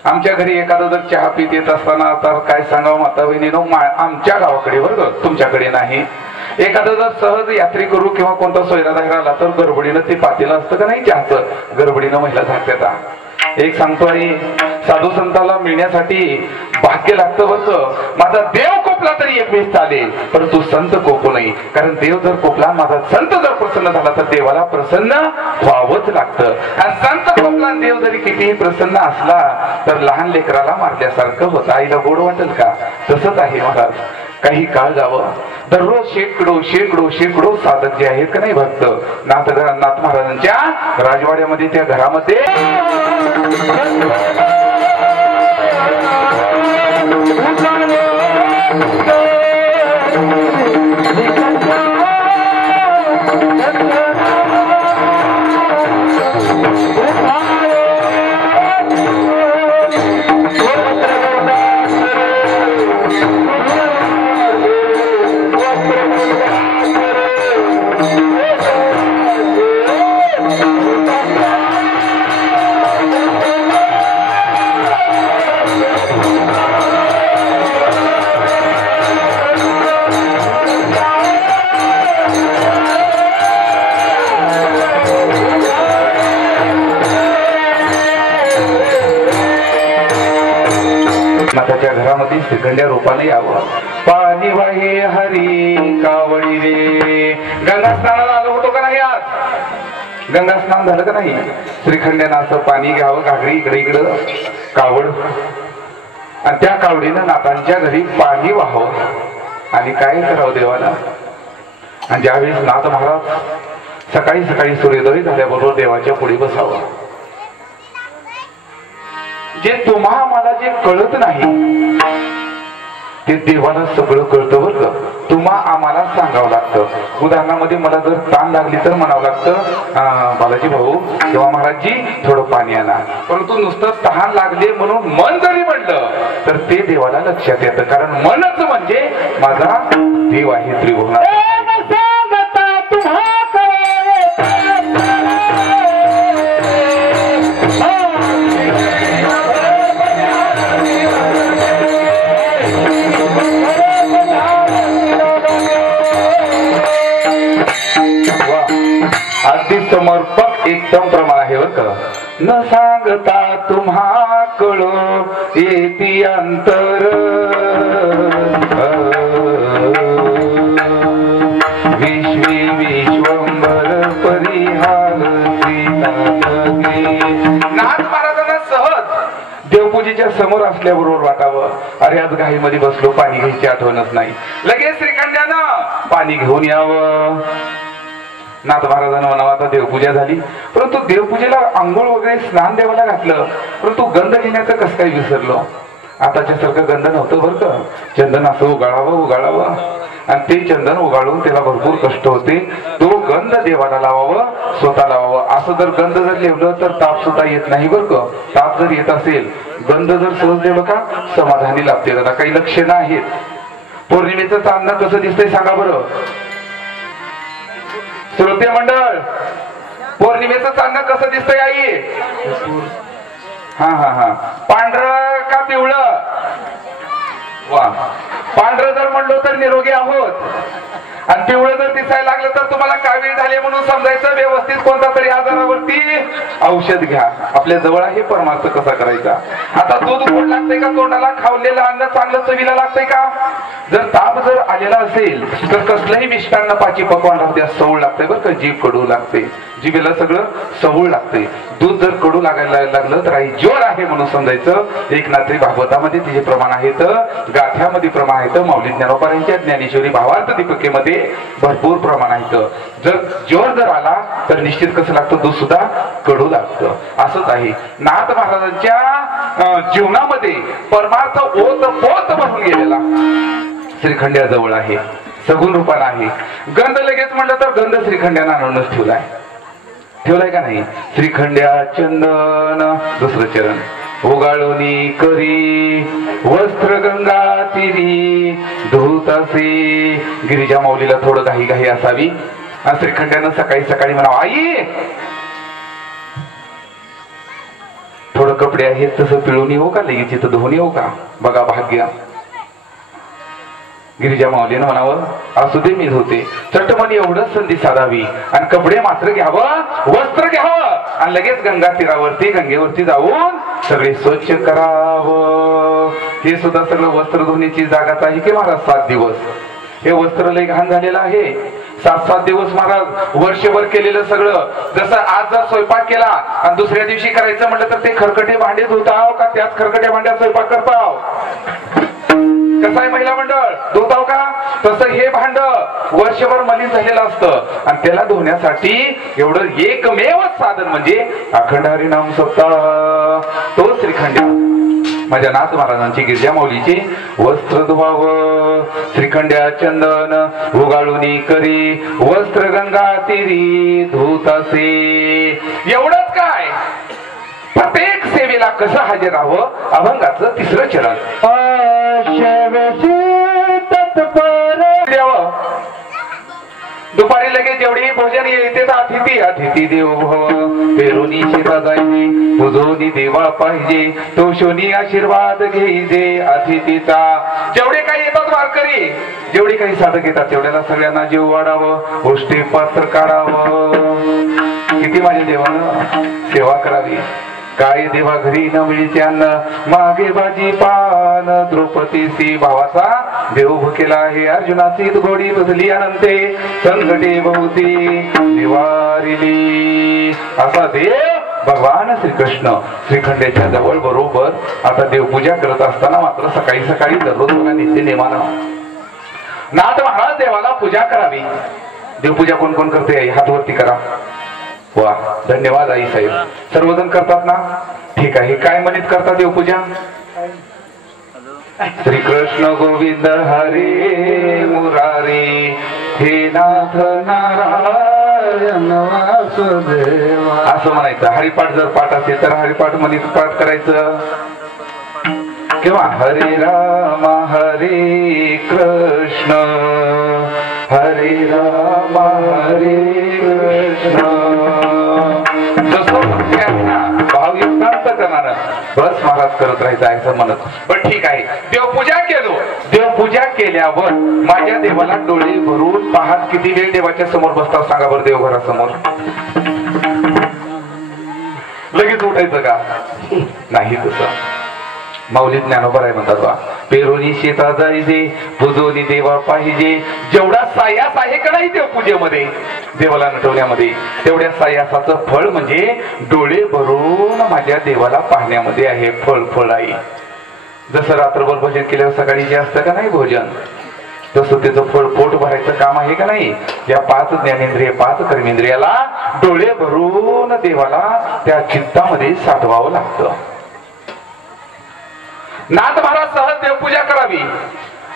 आमच्या घरी एखादा जर चहा पीत येत असताना तर काय सांगावं माता बहिणीनो, आमच्या गावाकडे बरं, तुमच्याकडे नाही, एखादा जर सहज यात्री करू किंवा कोणता सोयरा धायरा आला तर गडबडीनं ते पातेलं असतं का नाही चहाचं, गडबडीनं महिला झाकतात. एक सांगतो आई, साधू संताला मिळण्यासाठी भाग्य लागतं बरं. माझा देव कोपला तरी एक वेळेस चालेल, परंतु संत कोपू नाही. कारण देव जर कोपला, माझा संत जर प्रसन्न झाला तर देवाला प्रसन्न व्हावंच लागतं. आणि संत कोपला, देव जरी कितीही प्रसन्न असला तर लहान लेकराला मारल्यासारखं होतं. आईला गोड वाटेल का? तसंच आहे महाराज. काही काळ जावं, दररोज शेकडो साधक जे आहेत का नाही भक्त, नाथ महाराजांच्या राजवाड्यामध्ये, त्या घरामध्ये नाथाच्या घरामध्ये श्रीखंड्या रूपाने यावं. पाणी वाहे हरी कावडी रे. गंगा स्नानाला आलो होतो का नाही? आज गंगा स्नान झालं का नाही? श्रीखंड्यानं असं पाणी घ्यावं, घागरी इकडं कावड, आणि त्या कावडीनं नाथांच्या घरी पाणी वाहावं. आणि काय करावं देवाला? आणि ज्यावेळेस नाथ महाराज सकाळी सूर्योदय झाल्याबरोबर देवाच्या पुढे बसावं. जे तुम्हा मला जे कळत नाही ते देवाला सगळं कळतं बरं का. तुम्हा आम्हाला सांगावं लागतं. उदाहरणामध्ये मला जर ताण लागली तर म्हणावं लागतं बालाजी भाऊ किंवा महाराजजी थोडं पाणी आणा. परंतु नुसतं तहान लागले म्हणून मन जरी म्हणलं तर ते देवाला लक्षात येतं. कारण मनच म्हणजे माझा देव आहे त्रिभुवनात. अगदी समर्पक एकदम प्रमाण आहे बरं का. न सांगता तुम्हा कळो येती अंतर विश्वी विश्वंभर परिहार. नाथ महाराजांना सहज देवपूजेच्या समोर असल्याबरोबर वाटावं अरे आज घाईमध्ये बसलो पाणी घ्यायची आठवणच नाही. लगेच श्रीखंड्यानं पाणी घेऊन यावं. नाथ महाराजांना म्हणावं आता देवपूजा झाली. परंतु देवपूजेला आंघोळ वगैरे स्नान देवाला घातलं परंतु गंध घेण्याचं कसं काही विसरलो. आताच्या सारखं गंध नव्हतं बरं का. चंदन असं उगाळावं आणि ते चंदन उगाळून त्याला भरपूर कष्ट होते. तो गंध देवाला लावावं स्वतः लावावं. असं जर गंध जर लिहिलं तर ताप सुद्धा येत नाही बरं का. ताप जर येत असेल गंध जर सहज देवं का समाधानी लाभते. त्याला काही लक्षणं आहेत. पौर्णिमेचं चांदणं कसं दिसतंय सांगा बरं श्रोते मंडळ. पौर्णिमेचं चांदणं कसं दिसतंय आई. हा पांढरं का पिवळं. वा पांढरं जर म्हणलो तर निरोगी आहोत आणि पिवळं जर दिसायला लागलं तर तुम्हाला कावीळ झाले म्हणून समजायचं. व्यवस्थित कोणता तरी आजारावरती औषध घ्या. आपल्या जवळ आहे परमार्थ कसा करायचा. आता दूध गोड लागतंय का तोंडाला. खावलेलं अन्न चांगलं चवीला लागतंय का. जर ताप जर आलेला असेल तर कसलंही मिष्टान्न पाची पकवान राहू द्या सवळ लागतंय बरं का. जीभ कडू लागते. जिभेला सगळं सवळ लागते. दूध जर कडू लागायला लागलं तर आई जोर आहे म्हणून समजायचं. एकनाथी भागवतामध्ये तिचे प्रमाण आहेत. गाथ्यामध्ये प्रमाण आहेत. माऊली ज्ञानोबांच्या ज्ञानेश्वरी भावार्थ दीपिकेमध्ये भरपूर प्रमाण आहेत. जर जोर जर आला तर निश्चित कसं लागतं दूध सुद्धा कडू लागतं. असंच आहे नाथ महाराजांच्या जीवनामध्ये परमार्थ ओत पोत भरून गेलेला श्रीखंड्या जवळ आहे. सगुण रूपाला आहे. गंध लगेच म्हणलं तर गंध श्रीखंड्यानं आणूनच ठेवलाय का नाही. श्रीखंड्या चंदन दुसरं चरण उगाळोनी करी वस्त्र गंगा तिरी धूत असे. गिरिजा माऊलीला थोडं घाई असावी. श्रीखंड्यानं सकाळी म्हणावं आई थोडं कपडे आहेत तसं पिळून येऊ का लगेच इथं धुवून येऊ का. बघा भाग्य. गिरिजा माऊलीनं म्हणावं असू दे मी धुते. चटमनी एवढंच संधी साधावी आणि कपडे मात्र घ्यावं वस्त्र घ्यावं आणि लगेच गंगा तीरावरती गंगेवरती जाऊन सगळे स्वच्छ करावं. हे सुद्धा सगळं वस्त्र धुण्याची जागाच आहे की महाराज 7 दिवस. हे वस्त्र लय घाण झालेलं आहे. 7 दिवस महाराज वर्षभर केलेलं सगळं. जसं आज जर स्वयंपाक केला आणि दुसऱ्या दिवशी करायचं म्हटलं तर ते खरकटे भांडे धुताव का त्याच खरकट्या भांड्यात स्वयंपाक करताव. कसं आहे महिला मंडळ धुताव का. तसं हे भांड वर्षभर मलिन झालेलं असतं आणि त्याला धुण्यासाठी एवढं एकमेव साधन म्हणजे अखंड हरिनाम सप्ताह. तो श्रीखंड्या माझ्या नाथ महाराजांची गिरिजा माऊलीचे वस्त्र धुवावं. श्रीखंड्या चंदन उगाळूनी करी वस्त्र गंगा तिरी धूत असे. एवढंच काय प्रत्येक सेवेला कसं हजर राहावं. अभंगाचं 3रं चरण दुपारी लगेच जेवढी भोजन येते अतिथी देव भव पेरुनी शिरा जायचे पुजोनी देवा पाहिजे तो शोनी आशीर्वाद घेईजे अतिथीचा. जेवढे काही येतात वारकरी जेवढी काही साधक येतात तेवढ्याला सगळ्यांना जीव वाढावं गोष्टी पात्र काढावं. किती माझ्या देवानं सेवा करावी. काय देवा घरी न मिळते अन्न मागे भाजी पान द्रौपदीसी भावाचा देव भुकेला आहे. अर्जुनाची घोडी बसली अनंते संकटे बहुती निवारिली. असा देव भगवान श्रीकृष्ण श्रीखंड्याच्या जवळ बरोबर आता देवपूजा करत असताना मात्र सकाळी दररोज बघा नित्य नेमानं नाथ महाराज देवाला पूजा करावी. देवपूजा कोण कोण करते हात वरती करा. वा धन्यवाद आई साहेब. सर्वजण करतात ना. ठीक आहे. काय म्हणत करतात देवपूजा. श्री कृष्ण गोविंद हरे मुरारी, हे नाथ नारायण वासुदेवा, असं म्हणायचं. हरिपाठ जर पाठ असेल तर हरिपाठ मध्ये पाठ करायचं. किंवा हरे राम हरे कृष्ण हरे राम हरे कृष्ण, भावयुक्तांत करणार बस महाराज करत राहायचं आहे असं म्हणत. पण ठीक आहे, देवपूजा केलो. देवपूजा केल्यावर माझ्या देवाला डोळे भरून पाहत किती वेळ देवाच्या समोर बसता सांगा बरं. देवघरासमोर लगेच उठायचं का? नाही. तसं माऊली ज्ञानोबा आहे म्हणतात बा, पेरोनी शेता जायचे पूजोनी देवा पाहिजे. जेवढा सायास आहे का नाही देवपूजेमध्ये, देवाला नटवण्यामध्ये, तेवढ्या सायासाचं फळ म्हणजे डोळे भरून माझ्या देवाला पाहण्यामध्ये आहे. फळ आहे. जसं रात्रभर भजन केल्यावर सकाळी जे असतं का नाही भोजन, तसं त्याचं फळ पोट भरायचं काम आहे का नाही. या 5 ज्ञानेंद्रिय 5 कर्मेंद्रियाला डोळे भरून देवाला त्या चित्तामध्ये साठवावं लागतं. नाथ महाराज सहज देवपूजा करावी.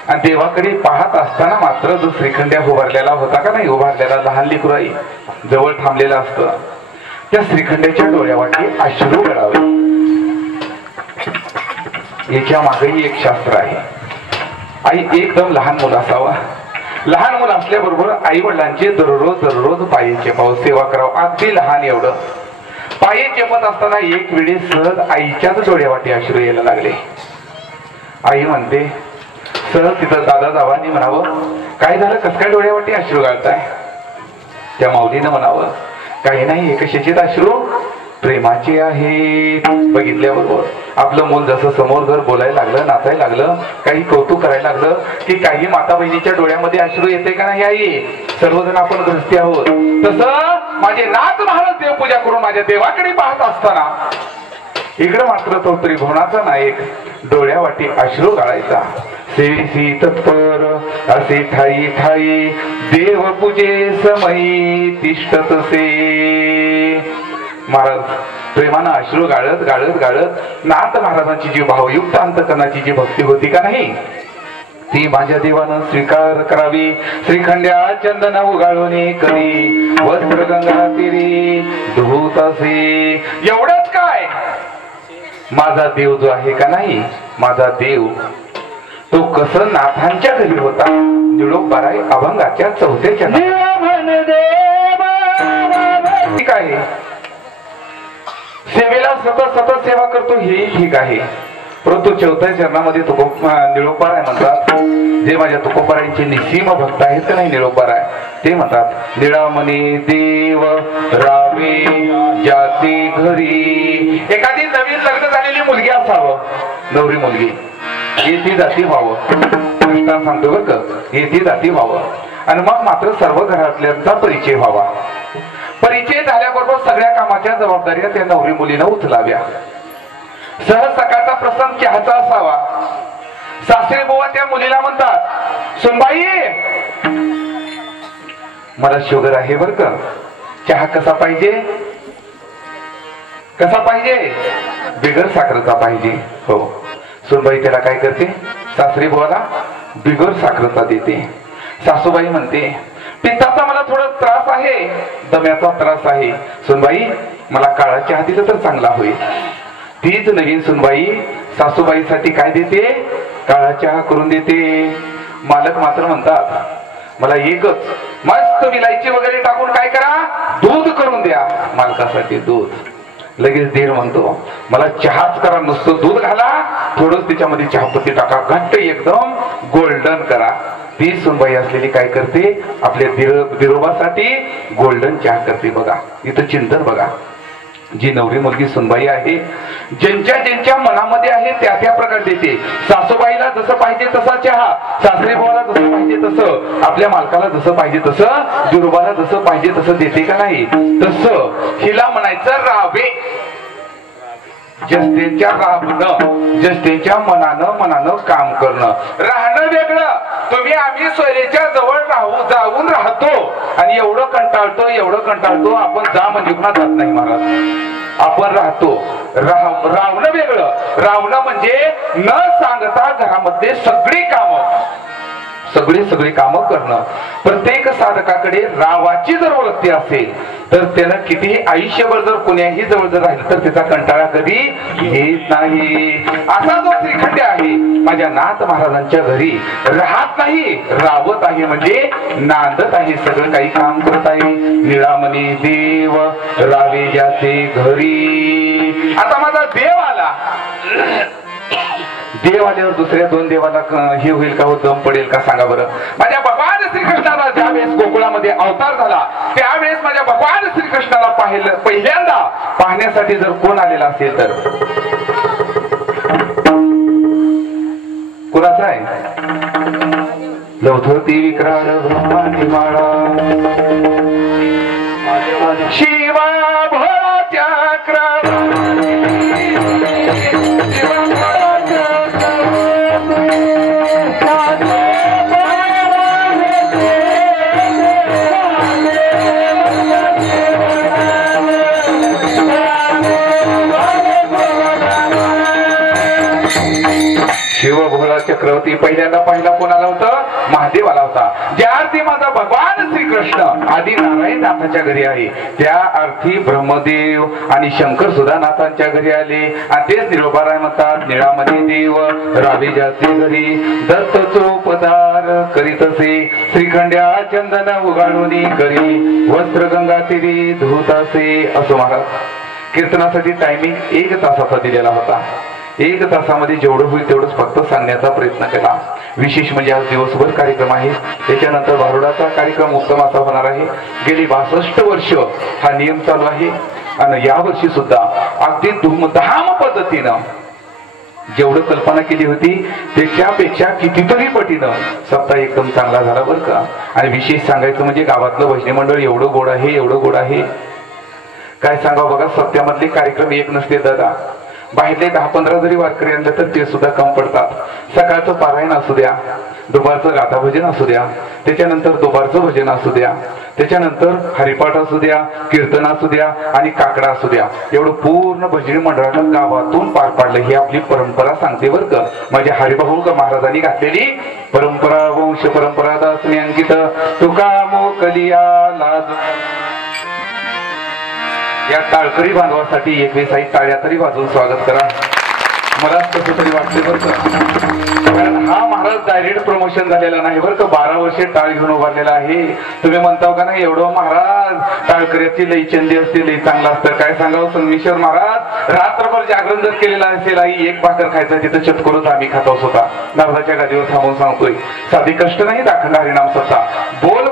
आणि देवाकडे पाहत असताना मात्र जो श्रीखंड्या उभारलेला होता का नाही, उभारलेला लहान लेकरू जवळ थांबलेला असतं, त्या श्रीखंड्याच्या डोळ्यावाटी अश्रू गळावे. याच्या मागेही एक शास्त्र आहे. आई एकदम लहान मुलं असावा. लहान मुलं असल्याबरोबर आई वडिलांचे दररोज पायी चेपावं, सेवा करावं. अगदी लहान एवढं पायी चेपत असताना एक वेळी सहज आईच्याच डोळ्यावाटी अश्रू यायला लागले. आई म्हणते सहज तिथं दादा जावानी म्हणावं, काय झालं, कस काय डोळ्यावाटी अश्रू घालताय? त्या माऊलीनं म्हणावं, काही नाही, हे कशाचे अश्रू? प्रेमाचे आहे. बघितल्याबरोबर आपलं मूल जसं समोर जर बोलायला लागलं, नाचायला लागलं, काही कौतुक करायला लागलं की काही माता बहिणीच्या डोळ्यामध्ये अश्रू येते का नाही? आई सर्वजण आपण गृहस्थी आहोत. तसं माझे नाथ महाराज देवपूजा करून माझ्या देवाकडे पाहत असताना इकडं मात्र तो त्रिभुवनाचा नायक डोळ्यावाटी अश्रू गाळायचा. सेविसी तत्पर असे ठाई ठाई देवपूजे समयी तिष्ठतसे. महाराज प्रेमानं अश्रू गाळत गाळत गाळत नाथ महाराजांची जी भावयुक्त अंतकरणाची जी भक्ती होती का नाही, ती माझ्या देवानं स्वीकार करावी. श्रीखंड्या चंदन उगाळून करी वस्त्र गंगा तिरी धूत असे. एवढंच काय, माझा देव जो आहे का नाही, माझा देव तो कसं नाथांच्या घरी होता, निळोबाराय अभंगाच्या 4थ्या ठीक आहे. सेवेला सतत सेवा करतो हे ठीक आहे, परंतु 4थ्या चरणामध्ये निळोबाराय म्हणतात, जे माझ्या तुकोबारायांचे निसीम भक्त आहेत का नाही निळोबाराय, ते म्हणतात निळामणी देव रावे ज्याची घरी. एखादी नवीन लग्न झालेली मुलगी असावं, नवरी मुलगी येती जाती व्हावं, कृष्णा सांगतो बरं का, येती जाती व्हावं. आणि मग मात्र सर्व घरातल्यांचा परिचय व्हावा. परिचय झाल्याबरोबर सगळ्या कामाच्या जबाबदाऱ्या त्या नवरी मुलीनं उचलाव्या. सहज सकाळचा प्रसंग चहाचा असावा. सासरे बुवा त्या मुलीला म्हणतात, सुनबाई मला शुगर आहे बर का, चहा कसा पाहिजे? कसा पाहिजे? बिगर साखरेचा पाहिजे. हो. सुनबाई त्याला काय करते, सासरे बुवाला बिगर साखरेचा देते. सासूबाई म्हणते, पित्ताचा मला थोडा त्रास आहे, दम्याचा त्रास आहे, सुनबाई मला काळा चहा दिला तर चांगला होईल. तीच नवीन सुनबाई सासूबाईसाठी काय देते, काळा चहा करून देते. मालक मात्र म्हणतात, मला एकच मस्त विलायची वगैरे टाकून काय करा, दूध करून द्या. मालकासाठी दूध. लगेच धीर म्हणतो, मला चहाच करा, नुसतं दूध घाला, थोडंच त्याच्यामध्ये चहापत्ती टाका, घट्ट एकदम गोल्डन करा. ती सुनबाई असलेली काय करते, आपल्या दिरोबासाठी गोल्डन चहा करते. बघा इथं चिंतन बघा. जी नवरी मुलगी सुनबाई आहे, ज्यांच्या मनामध्ये आहे त्या प्रकारे देते. सासूबाईला जसं पाहिजे तसा चहा, सासरी भावाला जसं पाहिजे तसं, आपल्या मालकाला जसं पाहिजे तसं, दिरोबाला जसं पाहिजे तसं देते का नाही. तसं हिला म्हणायचं रावे. जस्तेच्या राबणं, जस्तेच्या मनानं काम करणं. राहणं वेगळं. तुम्ही आम्ही सोयरेच्या जवळ जाऊन राहतो आणि एवढं कंटाळतो आपण जा म्हणजे कुणा जात नाही महाराज. आपण राहतो. रावणं वेगळं. रावणं म्हणजे न सांगता घरामध्ये सगळी कामं करणं. प्रत्येक साधकाकडे रावाची जर वृत्ती असेल तर त्यानं कितीही आयुष्यभर जर कोण्याही जवळ जर राहिलं तर त्याचा कंटाळा कधी येत नाही. असा जो श्रीखंड आहे माझ्या नाथ महाराजांच्या घरी राहत नाही, रावत आहे, म्हणजे नांदत आहे, सगळं काही काम करत आहे. निळामणी देव रावे ज्याचे घरी. आता माझा देव आला. देव आल्यावर दुसऱ्या दोन देवाला हे होईल का, हो दम पडेल का सांगा बरं. माझ्या भगवान श्रीकृष्णाला ज्यावेळेस गोकुळामध्ये अवतार झाला त्यावेळेस माझ्या भगवान श्रीकृष्णाला पहिल्यांदा पाहण्यासाठी जर कोण आलेला असेल तर कोणाचा आहे? लवथवती विक्राळ ब्रह्मांडी माळा शिवा भोळाच्या शिवभोळा चक्रवर्ती पहिल्यांदा पहिला कोणाला होता? महादेवाला होता. ज्या अर्थी माझा भगवान श्रीकृष्ण आदी नारायण नाथाच्या घरी आहे त्या अर्थी ब्रह्मदेव आणि शंकर सुद्धा नाथांच्या घरी आले. आणि तेच निरोपाराय म्हणतात निळामणी देव रावे ज्याचे घरी दत्त चोपदार करीतसे श्रीखंड्या चंदन उगाळूनी करी वस्त्र गंगा तिरी धुतासे. असो महाराज कीर्तनासाठी टायमिंग 1 तासाचा दिलेला होता. 1 तासामध्ये जेवढं होईल तेवढंच फक्त सांगण्याचा प्रयत्न केला. विशेष म्हणजे आज दिवसभर कार्यक्रम आहे. त्याच्यानंतर भारुडाचा कार्यक्रम उत्तम असा होणार आहे. गेली 62 वर्ष हा नियम चालू आहे आणि यावर्षी सुद्धा अगदी धूमधाम पद्धतीनं जेवढं कल्पना केली होती त्याच्यापेक्षा कितीतरी पटीनं सप्ताह एकदम चांगला झाला बरं का. आणि विशेष सांगायचं म्हणजे गावातलं भजनी मंडळ एवढं गोड आहे काय सांगावं बघा. सप्त्यामधले कार्यक्रम एक नसते दादा. बाहेरले 10-15 जरी वारकरी आणले तर ते सुद्धा कम पडतात. सकाळचं पारायण असू द्या, दुपारचं गाथा भजन असू द्या, त्याच्यानंतर दुपारचं भजन असू द्या, त्याच्यानंतर हरिपाठ असू द्या, कीर्तन असू द्या आणि काकडा असू द्या, एवढं पूर्ण भजनी मंडळानं गावातून पार पाडलं. ही आपली परंपरा सांगते बरं का. माझ्या हरिभाऊ महाराजांनी घातलेली परंपरा वंश परंपरा दासने अंकित तुका मोकलिया लाज. या टाळकरी बांधवासाठी 21 टाळ्या तरी वाजवून स्वागत करा. मला कसं तरी वाटते बरं का. कारण हा महाराज डायरेक्ट प्रमोशन झालेला नाही बरं का. 12 वर्षे टाळ घेऊन उभारलेला आहे. तुम्ही म्हणताव का नाही एवढं महाराज टाळकऱ्याची लई चंदी असते, लई चांगला असतं. काय सांगावं संगमेश्वर महाराज रात्रभर जागरण जर केलेला असेल आई एक भाकर खायचा तिथं चटकरूच आम्ही खातो स्वतः. नारदाच्या गादीवर थांबून सांगतोय साधी कष्ट नाही दाखंड हरिनाम सत्ता.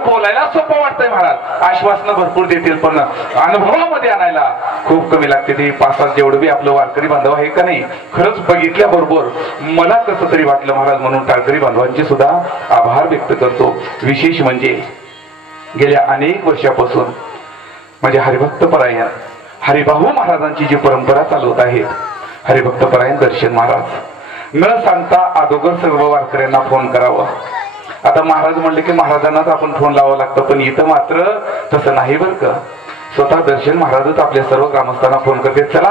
बोलायला सोपं वाटतंय महाराज. आश्वासनं भरपूर देतील पण अनुभवामध्ये आणायला खूप कमी लागते. ते 5-7 जेवढं बी आपलं वारकरी बांधव आहे का नाही खरंच बघितल्याबरोबर मला कसं तरी वाटलं महाराज. म्हणून टाळकरी बांधवांचे सुद्धा आभार व्यक्त करतो. विशेष म्हणजे गेल्या अनेक वर्षापासून माझे हरिभक्त परायण हरिभाऊ महाराजांची जी परंपरा चालवत आहे हरिभक्त परायण दर्शन महाराज न सांगता अगोदर सर्व वारकऱ्यांना फोन करावा. आता महाराज म्हणले की महाराजांनाच आपण फोन लावावं लागतं पण इथं मात्र तसं नाही बरं का. स्वतः दर्शन महाराजच आपल्या सर्व ग्रामस्थांना फोन करते. चला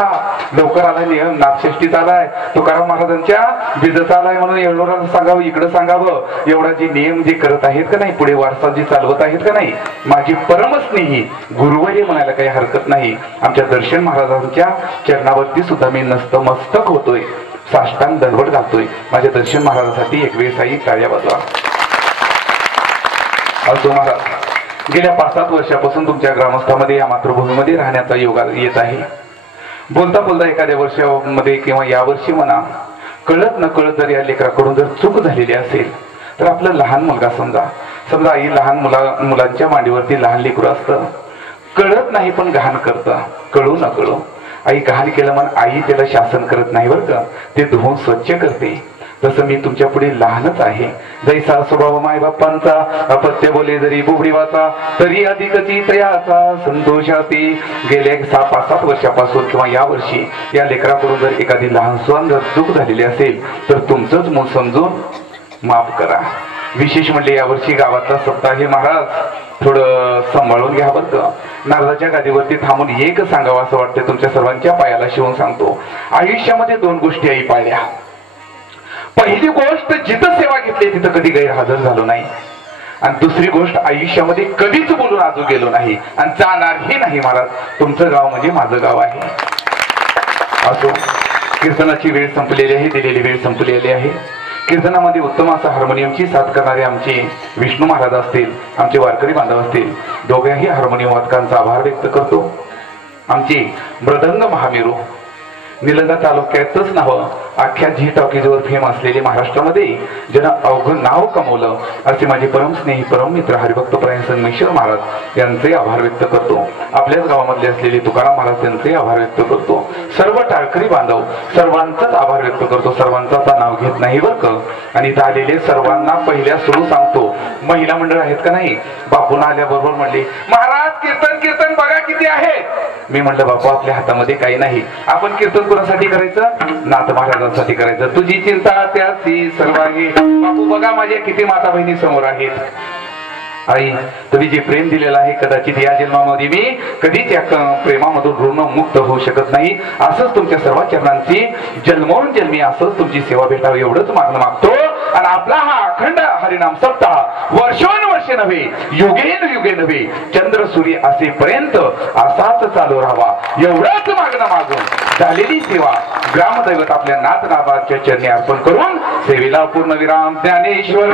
लवकर आलाय नियम नाथषष्ठीचा आलाय तुकाराम महाराजांच्या बीजचा आलाय म्हणून एवढं सांगावं इकडं सांगावं. एवढा जे नियम जे करत आहेत का नाही पुढे वारसा जे चालवत आहेत का नाही माझी परमस्नेही गुरुवर्य म्हणायला काही हरकत नाही. आमच्या दर्शन महाराजांच्या चरणावरती सुद्धा मी नतमस्तक होतोय, साष्टांग दंडवत घालतोय. माझ्या दर्शन महाराजांसाठी 21 टाळ्या वाजवा. असो महाराज गेल्या 5-7 वर्षापासून तुमच्या ग्रामस्थामध्ये या मातृभूमीमध्ये राहण्याचा योग येत आहे. बोलता बोलता एखाद्या वर्षामध्ये किंवा या वर्षी म्हणा कळत न कळत जर या लेकराकडून जर चूक झालेली असेल तर आपलं लहान मुलगा समजा आई लहान मुलांच्या मांडीवरती लहान लेकरू असतं. कळत नाही पण घाण करतं. कळू न कळू आई घाण केलं म्हणून आई त्याला शासन करत नाही बरं का. ते धुवून स्वच्छ करते. तसं मी तुमच्या पुढे लहानच आहे. जैसा स्वभाव माय बाप्पांचा अपत्य बोले जरी बुबडी वाचा तरी अधिकची तयाचा संतोषाती. गेल्या 5-7 वर्षापासून किंवा या वर्षी या लेकराकडून जर एखादी लहान स्वान जर चूक झालेली असेल तर तुमचंच मूळ समजून माफ करा. विशेष म्हणजे यावर्षी गावातला सप्ताह हे महाराज थोडं सांभाळून घ्या बरं का. नारदाच्या गादीवरती थांबून एक सांगावं असं वाटतं, तुमच्या सर्वांच्या पायाला शिवून सांगतो. आयुष्यामध्ये 2 गोष्टी आई पाळल्या. पहिली गोष्ट, जिथं सेवा घेतली तिथं कधी गैरहजर झालो नाही. आणि दुसरी गोष्ट, आयुष्यामध्ये कधीच बोलून आजू गेलो नाही आणि जाणारही नाही. महाराज, तुमचं गाव म्हणजे माझं गाव आहे. असो, कीर्तनाची वेळ संपलेली आहे, दिलेली वेळ संपलेली आहे. कीर्तनामध्ये उत्तम असा हार्मोनियमची साथ करणारे आमचे विष्णू महाराज असतील, आमचे वारकरी बांधव असतील, दोघ्याही हार्मोनियम वादकांचा आभार व्यक्त करतो. आमचे मृदंग महामेरू, निलंगा तालुक्यातच नावं अख्ख्या झी टॉकीजवर फेम असलेले, महाराष्ट्रामध्ये ज्यानं अवघं नाव कमवलं असे माझे परम स्नेही परम मित्र हरिभक्त परायण संगमेश्वर महाराज यांचे आभार व्यक्त करतो. आपल्याच गावामधले असलेले तुकाराम महाराज यांचे आभार व्यक्त करतो. सर्व टाळकरी बांधव सर्वांचाच आभार व्यक्त करतो. सर्वांचा नाव घेत नाही बरं का. आणि इथं आलेले सर्वांना पहिल्या सुरू सांगतो, महिला मंडळ आहेत का नाही. बापूंना आल्याबरोबर म्हणले, महाराज कीर्तन कीर्तन बघा किती आहे. मी म्हटलं, बापू आपल्या हातामध्ये काही नाही. आपण कीर्तन कोणासाठी करायचं? नाथ महाराजांसाठी करायचं. तुझी चिंता त्याची सर्व आहे. बापू बघा माझ्या किती माता बहिणी समोर आहेत. आई, तुम्ही जे प्रेम दिलेलं आहे, कदाचित या जन्मामध्ये मी कधीच या प्रेमामधून ऋण मुक्त होऊ शकत नाही. असंच तुमच्या सर्व चरणांची जन्मोन जन्मी असंच तुमची सेवा भेटावी एवढंच मागणं मागतो. आणि आपला हा अखंड हरिनाम सप्ताह वर्षोनवर्ष नव्हे, युगेन युगे नव्हे, चंद्र सूर्य असेपर्यंत असाच चालू राहावा एवढंच मागणं मागून झालेली सेवा ग्रामदैवत आपल्या नाथनाथांच्या चरणी अर्पण करून सेवेला पूर्णविराम. ज्ञानेश्वर.